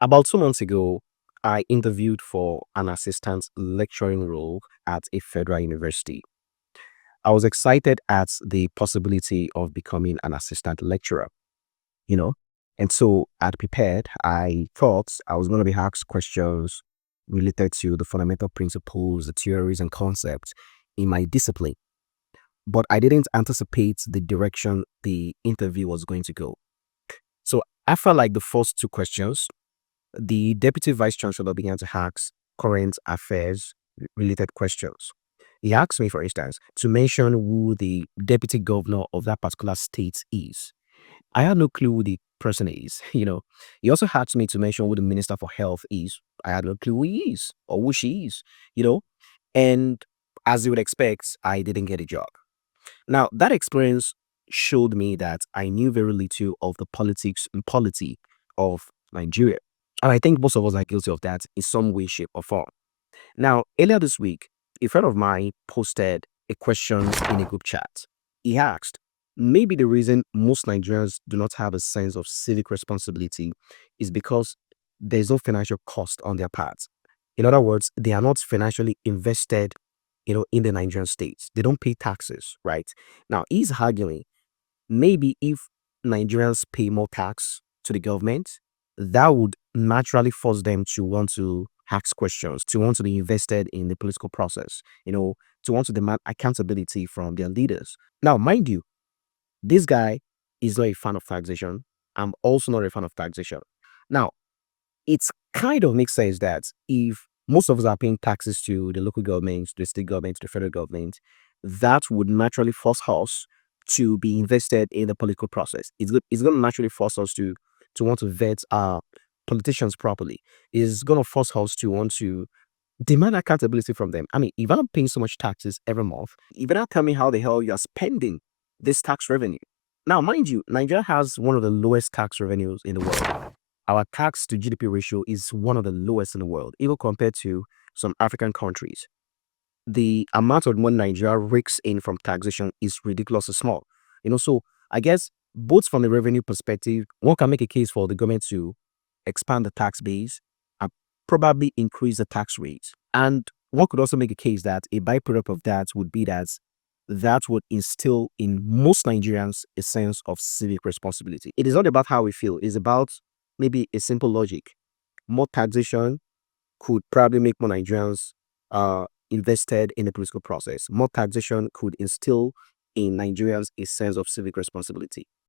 About 2 months ago, I interviewed for an assistant lecturing role at a federal university. I was excited at the possibility of becoming an assistant lecturer, you know. And so I'd prepared. I thought I was going to be asked questions related to the fundamental principles, the theories, and concepts in my discipline. But I didn't anticipate the direction the interview was going to go. So I felt like the first two questions, the deputy vice chancellor began to ask current affairs related questions. He asked me, for instance, to mention who the deputy governor of that particular state is. I had no clue who the person is, He also asked me to mention who the minister for health is. I had no clue who he is or who she is, you know. And as you would expect, I didn't get a job. Now, that experience showed me that I knew very little of the politics and polity of Nigeria. And I think most of us are guilty of that in some way, shape, or form. Now, earlier this week, a friend of mine posted a question in a group chat. He asked, maybe the reason most Nigerians do not have a sense of civic responsibility is because there's no financial cost on their part. In other words, they are not financially invested, in the Nigerian states. They don't pay taxes, right? Now, he's arguing maybe if Nigerians pay more tax to the government, that would naturally force them to want to ask questions, to want to be invested in the political process, to want to demand accountability from their leaders. Now, mind you, this guy is not a fan of taxation. I'm also not a fan of taxation. Now, it's kind of makes sense that if most of us are paying taxes to the local government, to the state government, to the federal government, that would naturally force us to be invested in the political process. It's going to naturally force us to want to vet our politicians properly. It's going to force us to want to demand accountability from them. I mean, if I'm paying so much taxes every month, you better tell me how the hell you are spending this tax revenue. Now, mind you, Nigeria has one of the lowest tax revenues in the world. Our tax to GDP ratio is one of the lowest in the world, even compared to some African countries. The amount of money Nigeria rakes in from taxation is ridiculously small. So I guess both from a revenue perspective, one can make a case for the government to expand the tax base and probably increase the tax rates. And one could also make a case that a byproduct of that would be that that would instill in most Nigerians a sense of civic responsibility. It is not about how we feel, it's about maybe a simple logic. More taxation could probably make more Nigerians invested in the political process. More taxation could instill in Nigerians a sense of civic responsibility.